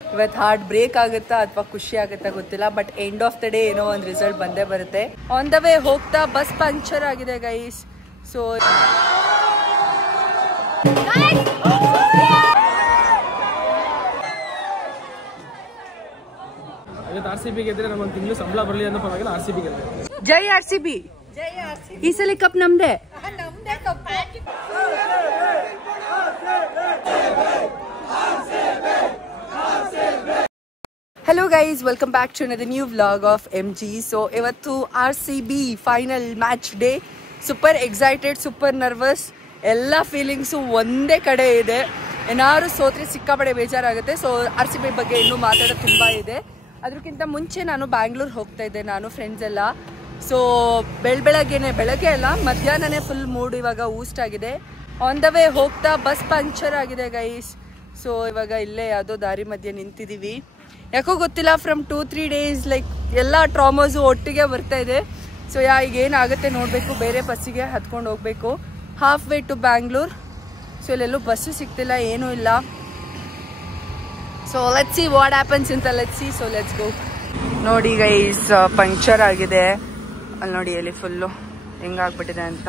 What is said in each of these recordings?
ಇವತ್ತು heart break ಆಗುತ್ತಾ ಅಥವಾ ಖುಷಿ ಆಗುತ್ತಾ ಗೊತ್ತಿಲ್ಲ, but end of the day ಏನೋ ಒಂದು ರಿಸಲ್ಟ್ ಬಂದೇ ಬರುತ್ತೆ. ಆನ್ ದ ವೇ ಹೋಗ್ತಾ ಬಸ್ ಪಂಕ್ಚರ್ ಆಗಿದೆ ಗೈಸ್. ಸೊ RCB ಗೆದ್ರೆ ನಮಗೆ ತಿಂಗಳು ಸಂಬಳ ಬರಲಿ ಅನ್ನೋ ಪರವಾಗಿಲ್ಲ. RCB ಗೆದ್ರೆ ಜೈ RCB. ಈ ಸಲ ಕಪ್ ನಮ್ದೆ. Hello guys, welcome back to another new vlog of MG. So ivattu RCB final match day. Super excited, super nervous. Ella feelings ಒಂದೇ ಕಡೆ ಇದೆ. ಏನಾರು ಸೋತ್ರೆ ಸಿಕ್ಕಾಪಡೆ ಬೇಜಾರಾಗುತ್ತೆ. ಸೊ RCB ಬಗ್ಗೆ ಇನ್ನೂ ಮಾತಾಡೋದು ತುಂಬಾ ಇದೆ. ಅದಕ್ಕಿಂತ ಮುಂಚೆ ನಾನು ಬ್ಯಾಂಗ್ಳೂರ್ ಹೋಗ್ತಾ ಇದ್ದೆ, ನಾನು ಫ್ರೆಂಡ್ಸ್ ಎಲ್ಲ. ಸೊ ಬೆಳಗ್ಗೆ ಅಲ್ಲ ಮಧ್ಯಾಹ್ನನೇ ಫುಲ್ ಮೂಡ್ ಇವಾಗ ಊಸ್ಟ್ ಆಗಿದೆ. ಆನ್ ದ ವೇ ಹೋಗ್ತಾ ಬಸ್ ಪಂಕ್ಚರ್ ಆಗಿದೆ ಗೈಸ್. ಸೊ ಇವಾಗ ಇಲ್ಲೇ ಯಾವುದೋ ದಾರಿ ಮಧ್ಯೆ ನಿಂತಿದ್ದೀವಿ. ಯಾಕೋ ಗೊತ್ತಿಲ್ಲ, ಫ್ರಮ್ 2-3 days ಲೈಕ್ ಎಲ್ಲ ಟ್ರಾಮಾಸು ಒಟ್ಟಿಗೆ ಬರ್ತಾ ಇದೆ. ಸೊ ಈಗ ಏನಾಗುತ್ತೆ ನೋಡಬೇಕು. ಬೇರೆ ಬಸ್ಸಿಗೆ ಹತ್ಕೊಂಡು ಹೋಗಬೇಕು. Half way to Bangalore. So ಇಲ್ಲೆಲ್ಲೂ ಬಸ್ಸು ಸಿಗ್ತಿಲ್ಲ, ಏನೂ ಇಲ್ಲ. So let's see what happens ಅಂತ. Let's see. So let's go. ನೋಡಿ ಗೈಸ್, ಪಂಕ್ಚರ್ ಆಗಿದೆ. ಅಲ್ಲಿ ನೋಡಿ ಅಲ್ಲಿ ಫುಲ್ಲು ಹೆಂಗಾಗ್ಬಿಟ್ಟಿದೆ ಅಂತ.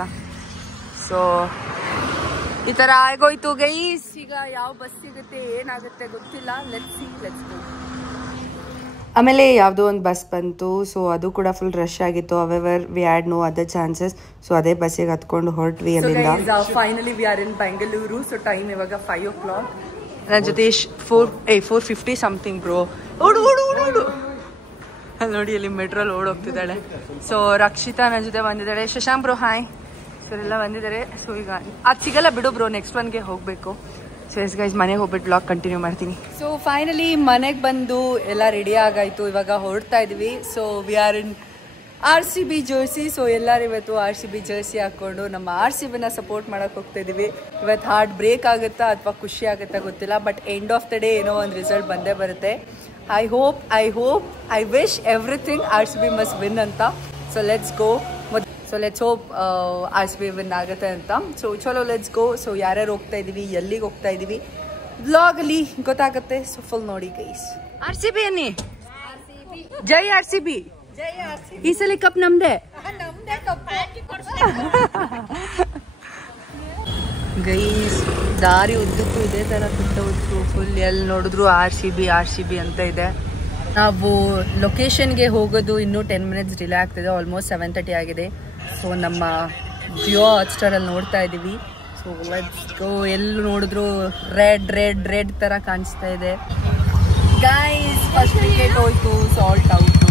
ಸೊ ಈ ಥರ ಆಗೋಯ್ತು ಗೈಸ್. ಈಗ ಯಾವ ಬಸ್ ಸಿಗುತ್ತೆ ಏನಾಗುತ್ತೆ ಗೊತ್ತಿಲ್ಲ. Let's see, let's go. ಆಮೇಲೆ ಯಾವುದೋ ಒಂದು ಬಸ್ ಬಂತು. ಸೊ ಅದು ಕೂಡ ಫುಲ್ ರಶ್ ಆಗಿತ್ತು. However we had no other chances. So ಅದೇ ಬಸ್ಸಿಗೆ ಹತ್ಕೊಂಡು ಹೊರಟ್ವಿ ಅಲ್ಲಿಂದ. Finally we are in Bengaluru. So time ಇವಾಗ 5 o'clock. ನನ್ನ ಜೊತೆ 4:50 ಸಮಥಿಂಗ್ ಬ್ರೋ. ಓಡು ಅಲ್ಲಿ ನೋಡಿ ಅಲ್ಲಿ ಮೆಟ್ರೋಲ್ ಓಡೋಗ್ತಿದ್ದಾಳೆ. ಸೊ ರಕ್ಷಿತಾ ನನ್ನ ಜೊತೆ ಬಂದಿದ್ದಾಳೆ. Shashank bro hi. ಸೊ ಎಲ್ಲ ಬಂದಿದ್ದಾರೆ. ಸೊ ಈಗ ಅದು ಸಿಗಲ್ಲ ಬಿಡು ಬ್ರೋ, ನೆಕ್ಸ್ಟ್ ಒನ್ಗೆ ಹೋಗಬೇಕು. ಸೊ ಎಸ್ ಗೈಸ್, ಮನೆಗೆ ಹೋಗ್ಬಿಟ್ಟು ಬ್ಲಾಗ್ ಕಂಟಿನ್ಯೂ ಮಾಡ್ತೀನಿ. ಸೊ ಫೈನಲಿ ಮನೆಗೆ ಬಂದು ಎಲ್ಲ ರೆಡಿ ಆಗಾಯ್ತು. ಇವಾಗ ಹೊರಡ್ತಾ ಇದೀವಿ. So we are in RCB Jersey. So ಎಲ್ಲರೂ ಇವತ್ತು RCB ಜರ್ಸಿ ಹಾಕ್ಕೊಂಡು ನಮ್ಮ RCBನ ಸಪೋರ್ಟ್ ಮಾಡಕ್ಕೆ ಹೋಗ್ತಾ ಇದೀವಿ. ಇವತ್ತು ಹಾರ್ಟ್ ಬ್ರೇಕ್ ಆಗುತ್ತಾ ಅಥವಾ ಖುಷಿ ಆಗುತ್ತಾ ಗೊತ್ತಿಲ್ಲ, but end of the day ಏನೋ ಒಂದು ರಿಸಲ್ಟ್ ಬಂದೇ ಬರುತ್ತೆ. I hope I wish everything RCB must win ಅಂತ. So let's go. So let's hope RCB win ಆಗುತ್ತೆ ಅಂತ. ಸೊ ಚಲೋ ಲೆಟ್ಸ್ ಗೋ. ಸೊ ಯಾರ್ಯಾರು ಹೋಗ್ತಾ ಇದೀವಿ, ಎಲ್ಲಿಗೆ ಹೋಗ್ತಾ ಇದೀವಿ ಬ್ಲಾಗಲ್ಲಿ ಗೊತ್ತಾಗುತ್ತೆ. ಸೊ ಫುಲ್ ನೋಡಿ ಗೈಸ್. RCB ಅನ್ನಿ. ಜೈ RCB. ಈ ಸಲ ಕಪ್ ನಮ್ದೆ. ಗೈಸ್ ದಾರಿ ಉದ್ದಕ್ಕೂ ಇದೇ ತರ ಬಿಟ್ಟು ಫುಲ್ ಎಲ್ಲಿ ನೋಡಿದ್ರು RCB ಅಂತ ಇದೆ. ನಾವು ಲೊಕೇಶನ್ಗೆ ಹೋಗೋದು ಇನ್ನೂ 10 minutes ಡಿಲೇ ಆಗ್ತಿದೆ. ಆಲ್ಮೋಸ್ಟ್ 7:30 ಆಗಿದೆ. ಸೊ ನಮ್ಮ ಜಿಯೋ ಹಾಟ್ಸ್ಟಾರಲ್ಲಿ ನೋಡ್ತಾ ಇದ್ದೀವಿ. ಸೊ ಲೆಟ್ಸ್ ಗೋ. ಎಲ್ಲಿ ನೋಡಿದ್ರು ರೆಡ್ ತರ ಕಾಣಿಸ್ತಾ ಇದೆ ಗೈಸ್. ಫಸ್ಟ್ ವಿಕೆಟ್ ಹೋಯ್ತು, ಸಾಲ್ಟ್ ಔಟು.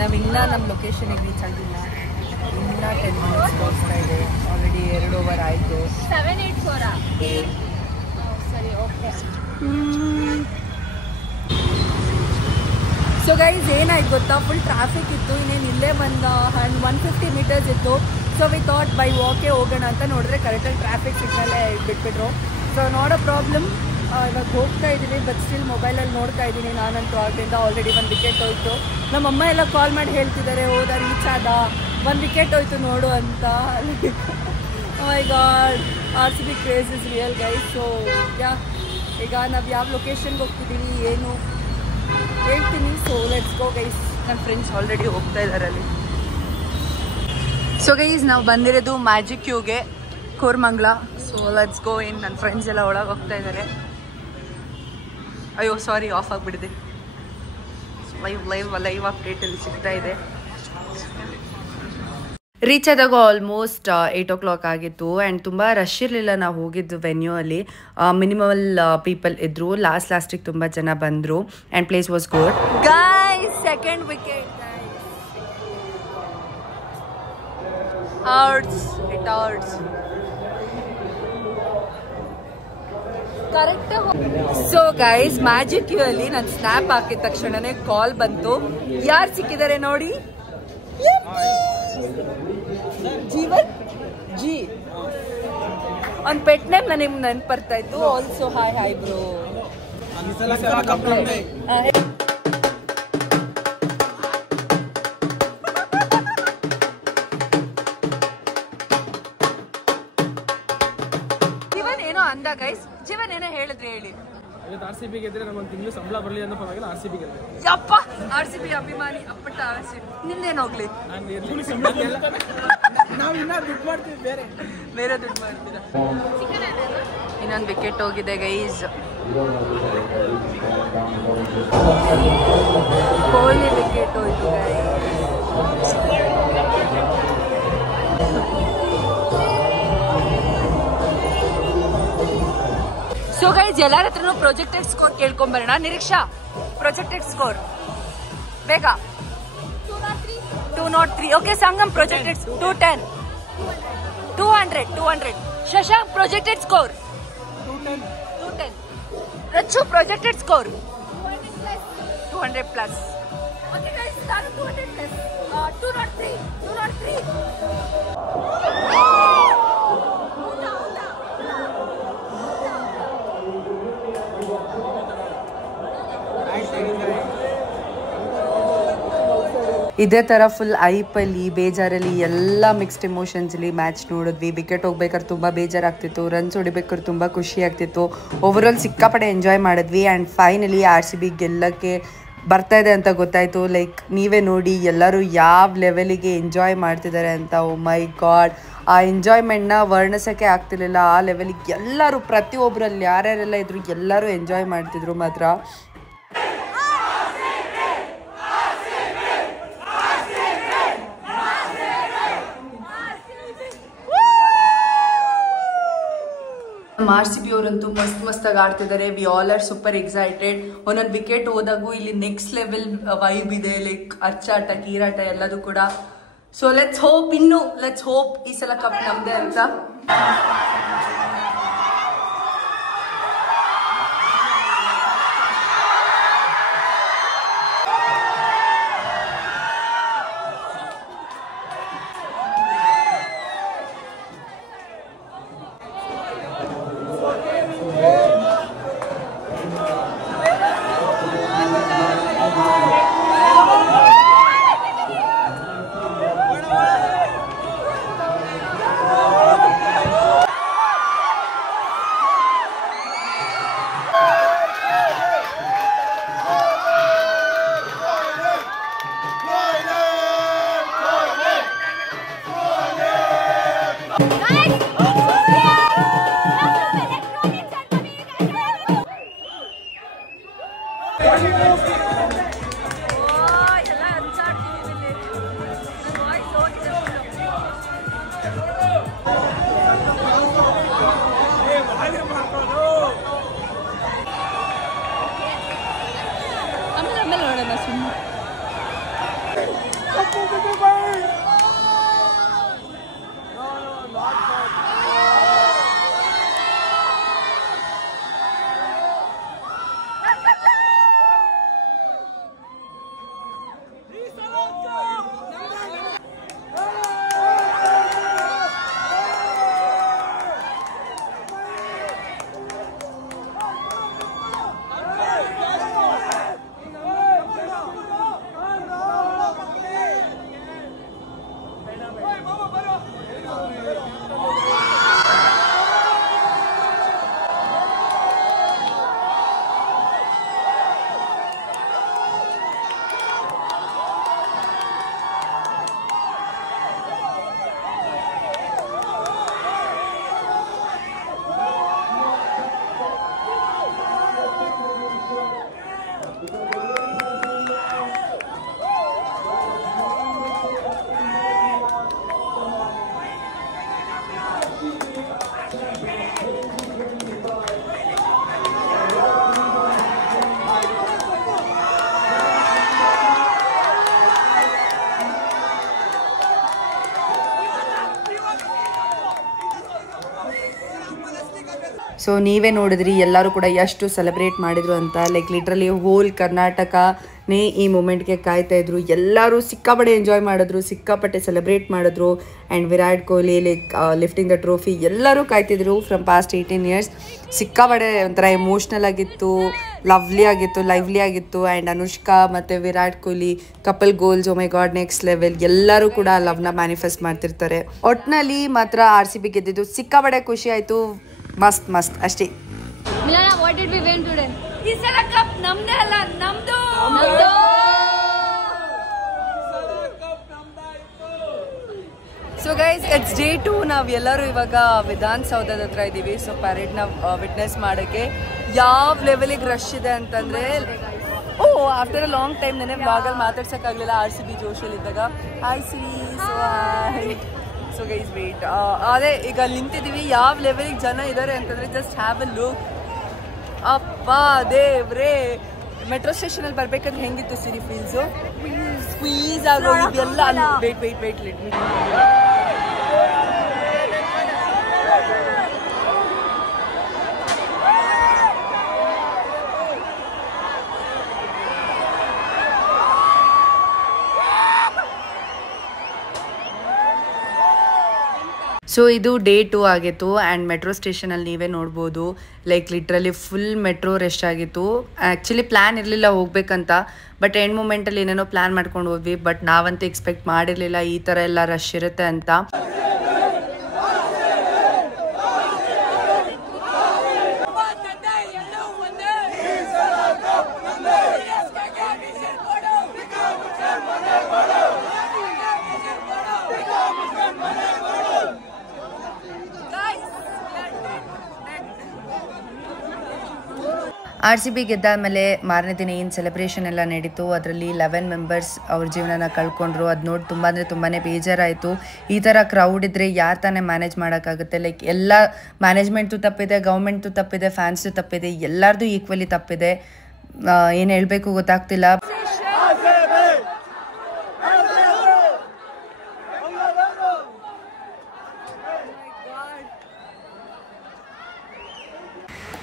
ನಾವಿನ್ನ ನಮ್ಮ ಲೊಕೇಶನಿಗೆ ರೀಚ್ ಆಗಿಲ್ಲ. ಇನ್ನೂ 10 minutes ಹೋಗ್ತಾ ಇದೆ. ಆಲ್ರೆಡಿ 2 hour ಆಯಿತು. 784 ಸರಿ ಓಕೆ. ಸೊ ಗೈಸ್ ಏನಾಯ್ತು ಗೊತ್ತಾ, ಫುಲ್ ಟ್ರಾಫಿಕ್ ಇತ್ತು. ಇನ್ನೇನು ಇಲ್ಲೇ ಬಂದ 150 meters ಇತ್ತು. ಸೊ ವಿ ಥಾಟ್ ಬೈ ವಾಕೇ ಹೋಗೋಣ ಅಂತ. ನೋಡಿದ್ರೆ ಕರೆಕ್ಟಾಗಿ ಟ್ರಾಫಿಕ್ ಸಿಗ್ನಲ್ಲೇ ಬಿಟ್ಬಿಟ್ರು. So not a problem. ಇವಾಗ ಹೋಗ್ತಾ ಇದ್ದೀವಿ. ಬಟ್ ಸ್ಟಿಲ್ ಮೊಬೈಲಲ್ಲಿ ನೋಡ್ತಾ ಇದ್ದೀನಿ ನಾನಂತೂ. ಆದ್ದರಿಂದ ಆಲ್ರೆಡಿ 1 wicket ಹೋಯ್ತು. ನಮ್ಮಮ್ಮ ಎಲ್ಲ ಕಾಲ್ ಮಾಡಿ ಹೇಳ್ತಿದ್ದಾರೆ, ಹೋದ ರೀಚ್ ಆದ, 1 wicket ಹೋಯ್ತು ನೋಡು ಅಂತ. My god, RCB craze is real guys. So ಈಗ ನಾವು ಯಾವ ಲೊಕೇಶನ್ಗೆ ಹೋಗ್ತಿದ್ದೀವಿ ಏನು ಹೇಳ್ತೀನಿ. So let's go guys. ನನ್ನ ಫ್ರೆಂಡ್ಸ್ ಆಲ್ರೆಡಿ ಹೋಗ್ತಾ ಇದ್ದಾರೆ ಅಲ್ಲಿ. ಸೊ ಗೈಸ್ ನಾವು ಬಂದಿರೋದು ಮ್ಯಾಜಿಕ್ ಕ್ಯೂಗೆ, Koramangala. So let's go in. ನನ್ನ ಫ್ರೆಂಡ್ಸ್ ಎಲ್ಲ ಒಳಗೆ ಹೋಗ್ತಾ ಇದ್ದಾರೆ. ಅಯ್ಯೋ ಸಾರಿ, ಆಫ್ ಆಗಿಬಿಟ್ಟಿದೆ. ಲೈವ್ ಅಪ್ಡೇಟಲ್ಲಿ ಸಿಗ್ತಾ ಇದೆ. ರೀಚ್ ಆದಾಗ ಆಲ್ಮೋಸ್ಟ್ 8 o'clock ಆಗಿತ್ತು. ಆ್ಯಂಡ್ ತುಂಬ ರಶ್ ಇರಲಿಲ್ಲ. ನಾವು ಹೋಗಿದ್ದು ವೆನ್ಯೂ ಅಲ್ಲಿ ಮಿನಿಮಲ್ ಪೀಪಲ್ ಇದ್ರು. ಲಾಸ್ಟಿಗೆ ತುಂಬ ಜನ ಬಂದರು. And place was good guys. Second wicket outs correct. So guys magic ಕ್ಯೂ ಅಲ್ಲಿ ನಾನು ಸ್ನ್ಯಾಪ್ ಹಾಕಿದ ತಕ್ಷಣನೇ ಕಾಲ್ ಬಂತು. ಯಾರು ಸಿಕ್ಕಿದ್ದಾರೆ ನೋಡಿ, ಜೀವನ್ ಜಿ. ಅವ್ನ ಪೆಟ್ ನೇಮ್ ನನಗೆ ನೆನಪು ಬರ್ತಾ ಇತ್ತು. Also hi bro. ಜೀವನ್ ಏನೋ ಅಂದ ಗೈಸ್. ಜೀವನ್ ಏನೋ ಹೇಳಿದ್ರಿ, ಹೇಳಿ. ಇವತ್ತು RCB ಗೆದ್ರೆ ನಮಗೆ ತಿಂಗಳು ಸಂಬಳ ಬರಲಿ ಅನ್ನೋ ಪರವಾಗಿಲ್ಲ RCB ಗೆದ್ರೆ. ಯಪ್ಪ RCB ಅಭಿಮಾನಿ ಅಪ್ಪಟ RCB ನಿಂದೇನೋಗ್ಲಿ ನಾವು ಇನ್ನ ದುಡ್ಡು ಮಾಡ್ತೀವಿ ಬೇರೆ ದುಡ್ಡು ಮಾಡ್ತೀರಾ. ಇನ್ನೊಂದು ವಿಕೆಟ್ ಹೋಗಿದೆ ಗೈಸ್. ಕೊಹ್ಲಿ ವಿಕೆಟ್ ಹೋಯ್ತು ಗೈಸ್. ಸೊ ಗೈಸ್ ಎಲ್ಲರ ಹತ್ರನೂ ಪ್ರೊಜೆಕ್ಟೆಡ್ ಸ್ಕೋರ್ ಕೇಳ್ಕೊಂಬರೋಣ. ನಿರೀಕ್ಷಾ ಪ್ರೊಜೆಕ್ಟೆಡ್ ಸ್ಕೋರ್ ಬೇಗ. 203. Okay Sangam projected 210. 200. Shashank projected score 210. Rachu projected score 200 plus. Okay guys ನಾನು 200 ಪ್ಲಸ್ 203. ಇದೇ ಥರ ಫುಲ್ ಐಪಲ್ಲಿ ಬೇಜಾರಲ್ಲಿ ಎಲ್ಲ ಮಿಕ್ಸ್ಡ್ ಎಮೋಷನ್ಸಲ್ಲಿ ಮ್ಯಾಚ್ ನೋಡಿದ್ವಿ. ವಿಕೆಟ್ ಹೋಗ್ಬೇಕಾದ್ರೆ ತುಂಬ ಬೇಜಾರಾಗ್ತಿತ್ತು, ರನ್ಸ್ ಹೊಡಿಬೇಕಾದ್ರೆ ತುಂಬ ಖುಷಿ ಆಗ್ತಿತ್ತು. ಓವರಾಲ್ ಸಿಕ್ಕಾಪಟ್ಟೆ ಎಂಜಾಯ್ ಮಾಡಿದ್ವಿ. ಆ್ಯಂಡ್ ಫೈನಲಿ RCB ಗೆಲ್ಲಕ್ಕೆ ಬರ್ತಾ ಇದೆ ಅಂತ ಗೊತ್ತಾಯಿತು. ಲೈಕ್ ನೀವೇ ನೋಡಿ ಎಲ್ಲರೂ ಯಾವ ಲೆವೆಲಿಗೆ ಎಂಜಾಯ್ ಮಾಡ್ತಿದ್ದಾರೆ ಅಂತ. ಓ ಮೈ ಗಾಡ್, ಆ ಎಂಜಾಯ್ಮೆಂಟ್ನ ವರ್ಣಿಸೋಕ್ಕೆ ಆಗ್ತಿರ್ಲಿಲ್ಲ. ಆ ಲೆವೆಲಿಗೆ ಎಲ್ಲರೂ ಪ್ರತಿಯೊಬ್ಬರಲ್ಲಿ ಯಾರ್ಯಾರೆಲ್ಲ ಇದ್ರು ಎಲ್ಲರೂ ಎಂಜಾಯ್ ಮಾಡ್ತಿದ್ರು ಮಾತ್ರ. RCB ಅವರಂತೂ ಮಸ್ತಾಗಿ ಆಡ್ತಿದ್ದಾರೆ. We all are super excited. ಒಂದೊಂದು ವಿಕೆಟ್ ಹೋದಾಗೂ ಇಲ್ಲಿ ನೆಕ್ಸ್ಟ್ ಲೆವೆಲ್ ವೈಬ್ ಇದೆ. ಲೈಕ್ ಅಚ್ಚಾಟ ಕೀರಾಟ ಎಲ್ಲದೂ ಕೂಡ. ಸೊ ಲೆಟ್ಸ್ ಹೋಪ್ ಈ ಸಲ ಕಪ್ ನಮ್ದೇ ಅಂತ. ಸೊ ನೀವೇ ನೋಡಿದ್ರಿ ಎಲ್ಲರೂ ಕೂಡ ಎಷ್ಟು ಸೆಲೆಬ್ರೇಟ್ ಮಾಡಿದ್ರು ಅಂತ. ಲೈಕ್ ಲಿಟ್ರಲಿ ಹೋಲ್ ಕರ್ನಾಟಕನೇ ಈ ಮೂಮೆಂಟ್ಗೆ ಕಾಯ್ತಾ ಇದ್ರು. ಎಲ್ಲರೂ ಸಿಕ್ಕಾಪಟ್ಟೆ ಎಂಜಾಯ್ ಮಾಡಿದ್ರು, ಸಿಕ್ಕಾಪಟ್ಟೆ ಸೆಲೆಬ್ರೇಟ್ ಮಾಡಿದ್ರು. And Virat Kohli like lifting the trophy ಎಲ್ಲರೂ ಕಾಯ್ತಿದ್ರು ಫ್ರಮ್ ಪಾಸ್ಟ್ 18 years. ಸಿಕ್ಕಾಪಟ್ಟೆ ಒಂಥರ ಎಮೋಷ್ನಲ್ ಆಗಿತ್ತು, ಲವ್ಲಿ ಆಗಿತ್ತು. ಆ್ಯಂಡ್ ಅನುಷ್ಕಾ ಮತ್ತು ವಿರಾಟ್ ಕೊಹ್ಲಿ ಕಪಲ್ ಗೋಲ್ಸ್, ಓ ಮೈ ಗಾಡ್ ನೆಕ್ಸ್ಟ್ ಲೆವೆಲ್. ಎಲ್ಲರೂ ಕೂಡ ಲವ್ನ ಮ್ಯಾನಿಫೆಸ್ಟ್ ಮಾಡ್ತಿರ್ತಾರೆ. ಒಟ್ಟಿನಲ್ಲಿ ಮಾತ್ರ RCB ಗೆದ್ದಿದ್ದು ಸಿಕ್ಕಾಪಟ್ಟೆ ಖುಷಿ ಆಯಿತು. ಮಸ್ತ್ ಅಷ್ಟೇ. Milana, what did we win today? ಈ ಸಲ ಕಪ್ ನಮ್ದೇ ಅಲ್ಲ, ನಮ್ದು. So guys, it's day 2. ನಾವು ಎಲ್ಲರೂ ಇವಾಗ ವಿಧಾನಸೌಧದ ಹತ್ರ ಇದ್ದೀವಿ. ಸೊ ಪ್ಯಾರೇಡ್ನ ವಿಟ್ನೆಸ್ ಮಾಡೋಕ್ಕೆ ಯಾವ ಲೆವೆಲಿಗೆ ರಶ್ ಇದೆ ಅಂತಂದರೆ, ಆಫ್ಟರ್ ಅ ಲಾಂಗ್ ಟೈಮ್ ನೆನೆ ವ್ಲಾಗಲ್ಲಿ ಮಾತಾಡ್ಸೋಕ್ಕಾಗಲಿಲ್ಲ RCB ಜೋಶಲ್ಲಿ ಇದ್ದಾಗ. ಹಾಯ್ ಸಿರಿ. ಸೊ ಗೈಸ್ ವೇಟ್, ಅದೇ ಈಗ ಅಲ್ಲಿ ನಿಂತಿದ್ದೀವಿ. ಯಾವ ಲೆವೆಲಿಗೆ ಜನ ಇದ್ದಾರೆ ಅಂತಂದರೆ ಜಸ್ಟ್ ಹ್ಯಾವ್ ಅ ಲುಕ್. ಅಪ್ಪ ದೇವ್ರೇ, ಮೆಟ್ರೋ ಸ್ಟೇಷನಲ್ಲಿ ಬರ್ಬೇಕಾದ್ರೆ ಹೆಂಗಿತ್ತು ಸಿರಿ ಫೀಲ್ಸು? ಸ್ಕ್ವೀಸ್ ಆಗೋ ಇದೆಲ್ಲ. Wait let me. ಸೊ ಇದು ಡೇ 2 ಆಗಿತ್ತು. ಆ್ಯಂಡ್ ಮೆಟ್ರೋ ಸ್ಟೇಷನಲ್ಲಿ ನೀವೇ ನೋಡ್ಬೋದು, like literally full metro rush ಆಗಿತ್ತು. ಆ್ಯಕ್ಚುಲಿ ಪ್ಲ್ಯಾನ್ ಇರಲಿಲ್ಲ ಹೋಗ್ಬೇಕಂತ, ಬಟ್ ಎಂಡ್ ಮೂಮೆಂಟಲ್ಲಿ ಏನೇನೋ ಪ್ಲ್ಯಾನ್ ಮಾಡ್ಕೊಂಡು ಹೋದ್ವಿ. ಬಟ್ ನಾವಂತೂ ಎಕ್ಸ್ಪೆಕ್ಟ್ ಮಾಡಿರಲಿಲ್ಲ ಈ ಥರ ಎಲ್ಲ ರಶ್ ಇರುತ್ತೆ ಅಂತ. RCB ಗೆದ್ದಾದಮೇಲೆ ಮಾರನೇ ದಿನ ಏನು ಸೆಲೆಬ್ರೇಷನ್ ಎಲ್ಲ ನಡೀತು, ಅದರಲ್ಲಿ 11 ಮೆಂಬರ್ಸ್ ಅವ್ರ ಜೀವನನ ಕಳ್ಕೊಂಡ್ರು. ಅದು ನೋಡಿ ತುಂಬ ಅಂದರೆ ತುಂಬಾ ಬೇಜಾರಾಯಿತು. ಈ ಥರ ಕ್ರೌಡ್ ಇದ್ದರೆ ಯಾರು ತಾನೇ ಮ್ಯಾನೇಜ್ ಮಾಡೋಕ್ಕಾಗುತ್ತೆ? ಲೈಕ್ ಎಲ್ಲ ಮ್ಯಾನೇಜ್ಮೆಂಟು ತಪ್ಪಿದೆ, ಗೌರ್ಮೆಂಟು ತಪ್ಪಿದೆ, ಫ್ಯಾನ್ಸು ತಪ್ಪಿದೆ, ಎಲ್ಲರದು ಈಕ್ವಲಿ ತಪ್ಪಿದೆ. ಏನು ಹೇಳಬೇಕು ಗೊತ್ತಾಗ್ತಿಲ್ಲ.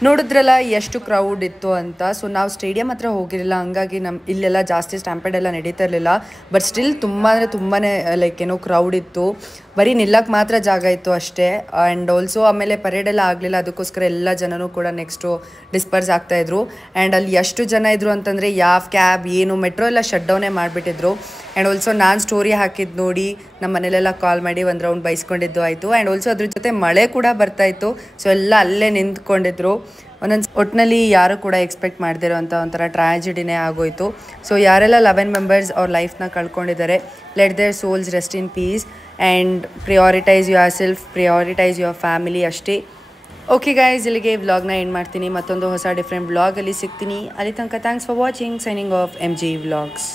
ನೋಡಿದ್ರಲ್ಲ ಎಷ್ಟು ಕ್ರೌಡ್ ಇತ್ತು ಅಂತ. ಸೊ ನಾವು ಸ್ಟೇಡಿಯಂ ಹತ್ರ ಹೋಗಿರಲಿಲ್ಲ, ಹಂಗಾಗಿ ಇಲ್ಲೆಲ್ಲ ಜಾಸ್ತಿ ಸ್ಟ್ಯಾಂಪೇಡ್ ಎಲ್ಲ ನಡೀತಾ ಇರಲಿಲ್ಲ. ಬಟ್ ಸ್ಟಿಲ್ ತುಂಬ ಅಂದರೆ ತುಂಬಾ ಲೈಕ್ ಏನೋ ಕ್ರೌಡ್ ಇತ್ತು. ಬರೀ ನಿಲ್ಲಕ್ಕೆ ಮಾತ್ರ ಜಾಗ ಇತ್ತು ಅಷ್ಟೇ. ಆ್ಯಂಡ್ ಆಲ್ಸೋ ಆಮೇಲೆ ಪರೇಡೆಲ್ಲ ಆಗಲಿಲ್ಲ, ಅದಕ್ಕೋಸ್ಕರ ಎಲ್ಲ ಜನನೂ ಕೂಡ ನೆಕ್ಸ್ಟು ಡಿಸ್ಪರ್ಸ್ ಆಗ್ತಾಯಿದ್ರು. ಆ್ಯಂಡ್ ಅಲ್ಲಿ ಎಷ್ಟು ಜನ ಇದ್ರು ಅಂತಂದರೆ ಯಾವ ಕ್ಯಾಬ್ ಏನು ಮೆಟ್ರೋ ಎಲ್ಲ ಶಟ್ ಡೌನೇ ಮಾಡಿಬಿಟ್ಟಿದ್ರು. ಆ್ಯಂಡ್ ಆಲ್ಸೋ ನಾನು ಸ್ಟೋರಿ ಹಾಕಿದ್ದು ನೋಡಿ ನಮ್ಮ ಮನೇಲೆಲ್ಲ ಕಾಲ್ ಮಾಡಿ ಒಂದು ರೌಂಡ್ ಬೈಸ್ಕೊಂಡಿದ್ದು ಆಯಿತು. ಆ್ಯಂಡ್ ಆಲ್ಸೋ ಅದ್ರ ಜೊತೆ ಮಳೆ ಕೂಡ ಬರ್ತಾಯಿತ್ತು. ಸೊ ಎಲ್ಲ ಅಲ್ಲೇ ನಿಂತ್ಕೊಂಡಿದ್ರು. ಒಟ್ಟಿನಲ್ಲಿ ಯಾರು ಕೂಡ ಎಕ್ಸ್ಪೆಕ್ಟ್ ಮಾಡದಿರೋ ಅಂಥ ಒಂಥರ ಟ್ರಾಜಿಡಿನೇ ಆಗೋಯಿತು. ಸೊ ಯಾರೆಲ್ಲ 11 ಮೆಂಬರ್ಸ್ ಅವ್ರ ಲೈಫ್ನ ಕಳ್ಕೊಂಡಿದ್ದಾರೆ, let their souls rest in peace and prioritise yourself, prioritise your family ಅಷ್ಟೇ. ಓಕೆ ಗೈಸ್, ಇಲ್ಲಿಗೆ ವ್ಲಾಗ್ನ ಎಂಡ್ ಮಾಡ್ತೀನಿ. ಮತ್ತೊಂದು ಹೊಸ ಡಿಫ್ರೆಂಟ್ ವ್ಲಾಗಲ್ಲಿ ಸಿಗ್ತೀನಿ. ಅಲ್ಲಿ ತನಕ thanks for watching. Signing off MG vlogs.